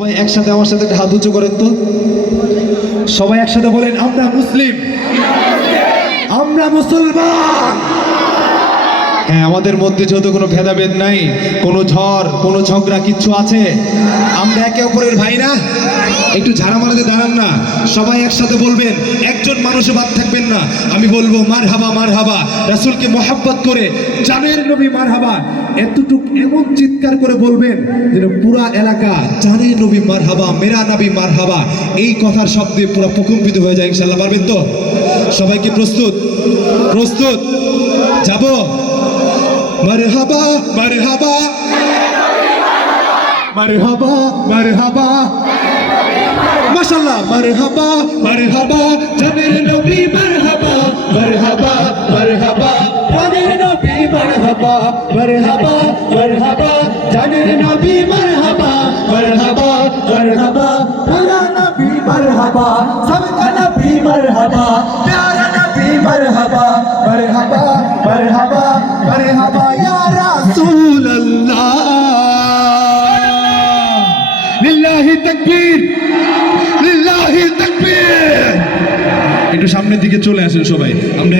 সবাই একসাথে আমার সাথে একটা হাত উঁচু করেন তো। সবাই একসাথে বলেন, আমরা মুসলিম, আমরা মুসলমান। হ্যাঁ, আমাদের মধ্যে যেহেতু কোনো ভেদাভেদ নাই, কোনো ঝড় কোনো ঝগড়া কিচ্ছু আছে, আমরা একে অপরের ভাই না। একটু ঝাড়া মারাতে দাঁড়ান না, সবাই একসাথে বলবেন, একজন মানুষও বাদ থাকবেন না। আমি বলবো মারহাবা মারহাবা, রাসূলকে মহব্বত করে জানের নবী মারহাবা, এতটুক এমন চিৎকার করে বলবেন যেন পুরা এলাকা জানের নবী মারহাবা, মেরা নবী মারহাবা, এই কথার শব্দে পুরো প্রকম্পিত হয়ে যায়। ইনশাআল্লাহ পারবেন তো? সবাইকে প্রস্তুত? প্রস্তুত? যাবো? মারহাবা মারহাবা মারহাবা মারহাবা, মাশাআল্লাহ, মারহাবা মারহাবা, জানের নবী মারহাবা, মারহাবা মারহাবা, জানের নবী মারহাবা, মারহাবা মারহাবা, জানের নবী মারহাবা, মারহাবা মারহাবা, প্যারা নবী মারহাবা, সবকা নবী মারহাবা, প্যারা নবী মারহাবা, মারহাবা মারহাবা মারহাবা ইয়া রাসূলুল্লাহ। লিল্লাহি তাকবীর, লিল্লাহি তাকবীর। একটু সামনের দিকে চলে আসেন সবাই, আমরা